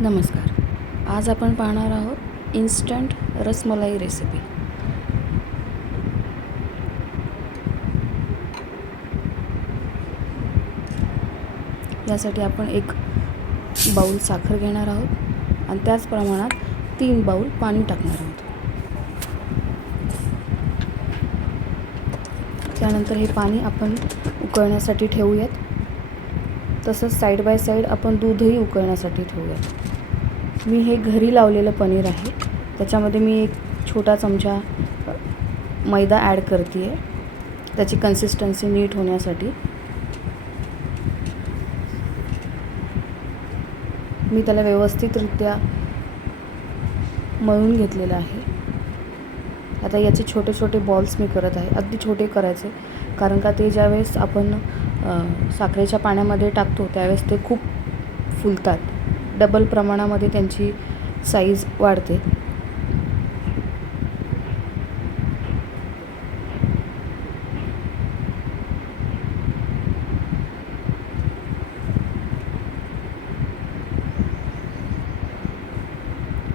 नमस्कार. आज आपण पाहणार आहोत इन्स्टंट रसमलाई रेसिपी. यासाठी आपण एक बाउल साखर घेणार आहोत आणि त्याच प्रमाणात 3 बाउल पाणी टाकणार आहोत. त्यानंतर हे पाणी आपण उकळण्यासाठी ठेवूयात. तसंच साईड बाय साईड आपण दूधही उकळण्यासाठी ठेवूयात. मी हे घरी लावलेलं पनीर आहे. त्याच्यामध्ये मी एक छोटा चमचा मैदा ॲड करते आहे, त्याची कन्सिस्टन्सी नीट होण्यासाठी. मी त्याला व्यवस्थितरित्या मळून घेतलेलं आहे. आता याचे छोटे छोटे बॉल्स मी करत आहे. अगदी छोटे करायचे, कारण का ते ज्यावेळेस आपण साखरेच्या पाण्यामध्ये टाकतो त्यावेळेस ते खूप फुलतात. डबल प्रमाणामध्ये त्यांची साईज वाढते.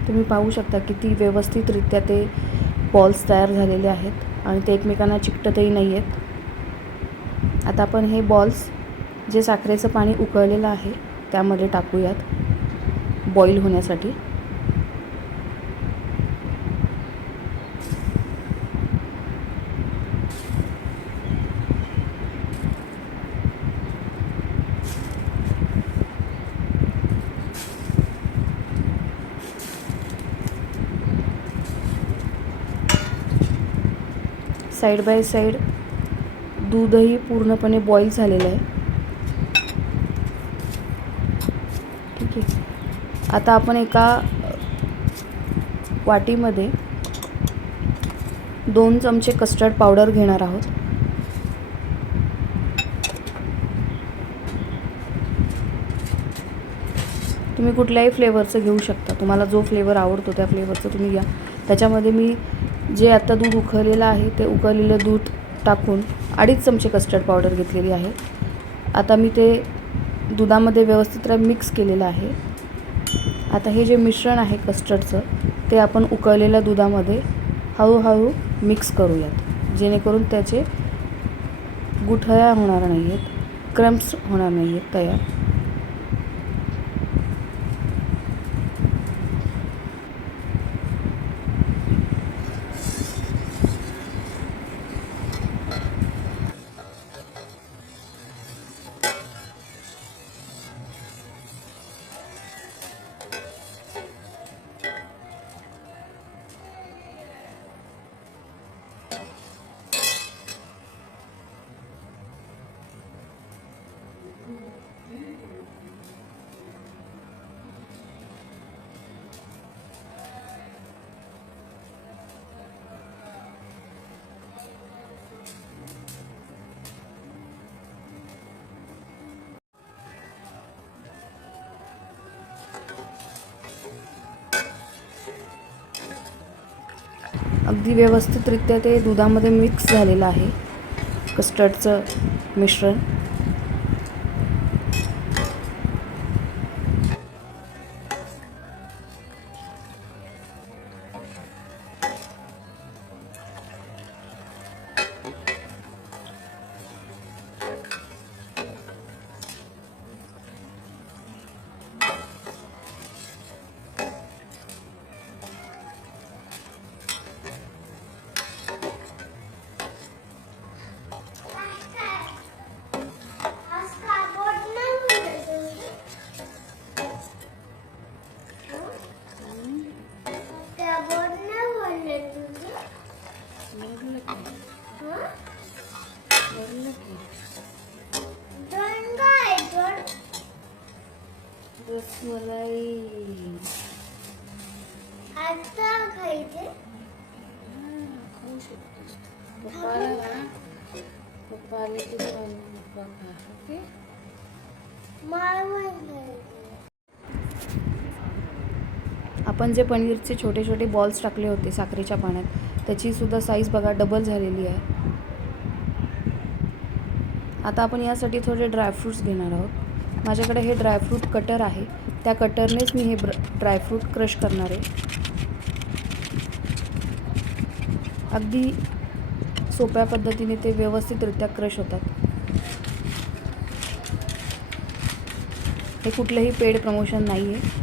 तुम्ही पाहू शकता किती व्यवस्थितरित्या ते बॉल्स तयार झालेले आहेत आणि ते एकमेकांना चिकटतही नाही आहेत. आता आपण हे बॉल्स जे साखरेचं पाणी उकळलेलं आहे त्यामध्ये टाकूयात बॉईल होण्यासाठी. साईड बाय साईड दूधही पूर्णपणे बॉईल झालेलं आहे. ठीक आहे. आता आपण एका वाटीमध्ये 2 चमचे कस्टर्ड पावडर घेणार आहोत. तुम्ही कुठल्याही फ्लेवरचं घेऊ शकता. तुम्हाला जो फ्लेवर आवडतो त्या फ्लेवरचं तुम्ही घ्या. त्याच्यामध्ये मी जे आता दूध उकळलेलं आहे ते उकळलेलं दूध टाकून 2.5 चमचे कस्टर्ड पावडर घेतलेली आहे. आता मी ते दुधामध्ये व्यवस्थित मिक्स केलेलं आहे. आता हे जे मिश्रण आहे कस्टर्डचं ते आपण उकळलेल्या दुधामध्ये हळूहळू मिक्स करूयात, जेणेकरून त्याचे गुठळ्या होणार नाही आहेत, क्रम्स होणार नाही आहेत तयार. अगदी व्यवस्थितरित्या ते दुधामध्ये मिक्स झालेलं आहे कस्टर्डचं मिश्रण. रसमलाई आता खायचे खाऊ शकतोस. पप्पाला ओके. आपण जे पनीरचे छोटे छोटे बॉल्स टाकले होते साखरेच्या पाण्यात, त्याची सुद्धा साईज बघा डबल झालेली आहे. आता आपण यासाठी थोडे ड्रायफ्रूट्स घेणार आहोत. माझ्याकडे हे ड्रायफ्रूट कटर आहे, त्या कटरनेच मी हे ड्रायफ्रूट क्रश करणार आहे. अगदी सोप्या पद्धतीने ते व्यवस्थितरित्या क्रश होतात. हे कुठलंही पेड प्रमोशन नाही आहे.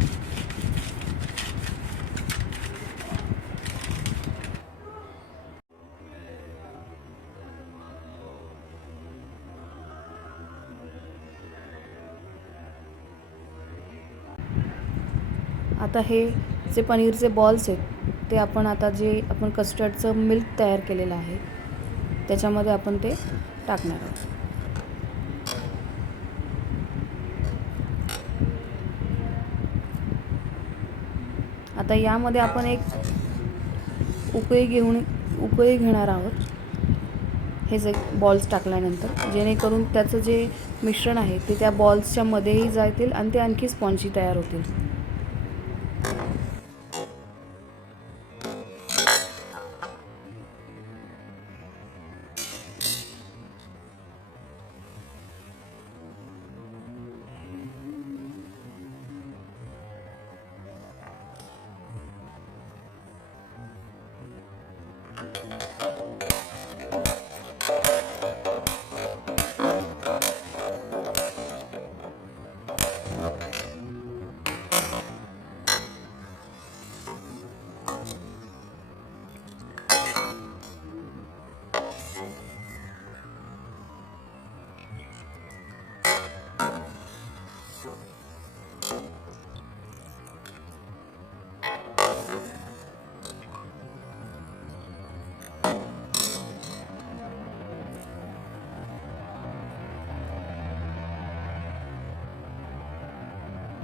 आता हे जे पनीरचे बॉल्स आहेत ते आपण आता जे आपण कस्टर्डचं मिल्क तयार केलेलं आहे त्याच्यामध्ये आपण ते टाकणार आहोत. आता यामध्ये आपण एक उकळी घेणार आहोत हे जे बॉल्स टाकल्यानंतर, जेणेकरून त्याचं जे मिश्रण आहे ते त्या बॉल्सच्या मध्येही जातील आणि ते आणखी स्पॉन्जी तयार होतील.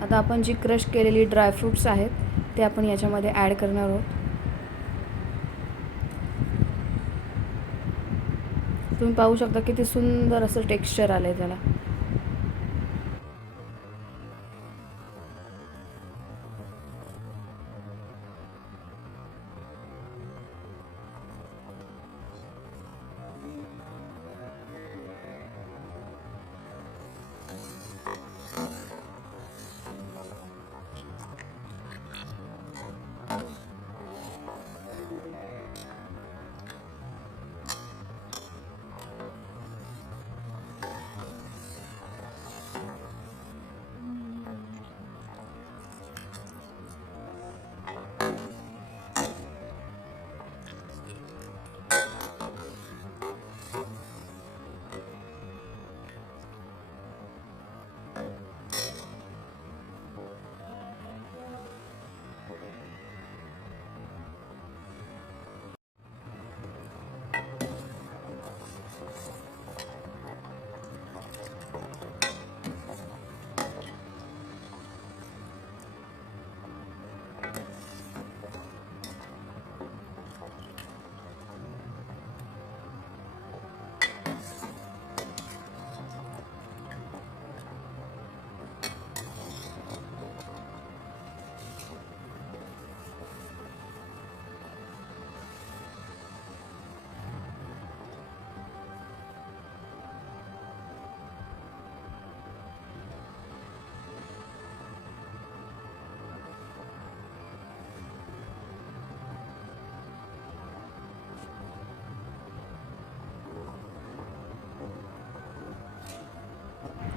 आता आपण जी क्रश केलेली ड्रायफ्रूट्स आहेत ते आपण याच्यामध्ये ॲड करणार आहोत. तुम्ही पाहू शकता किती सुंदर असं टेक्स्चर आलं आहे त्याला.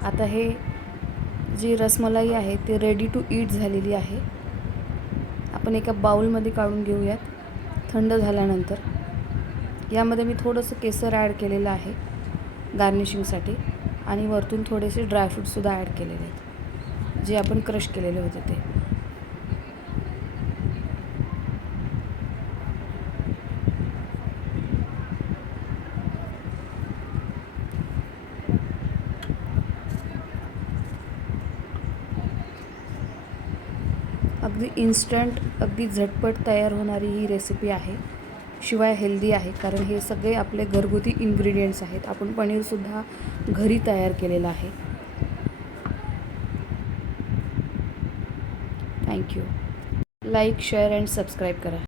आता हे जी रसमलाई आहे ती रेडी टू ईट झालेली आहे. आपण एका बाउलमध्ये काढून घेऊयात थंड झाल्यानंतर. यामध्ये मी थोडंसं केसर ॲड केलेलं आहे गार्निशिंगसाठी आणि वरतून थोडेसे ड्रायफ्रूटसुद्धा ॲड केलेले आहेत जे आपण क्रश केलेले होते ते. अगदी इन्स्टंट, अगदी झटपट तयार होणारी ही रेसिपी आहे. शिवाय हेल्दी आहे कारण हे सगळे आपले घरगुती इन्ग्रेडियंट्स आहेत. आपण पनीरसुद्धा घरी तयार केलेलं आहे. Thank you. Like, share and subscribe करा.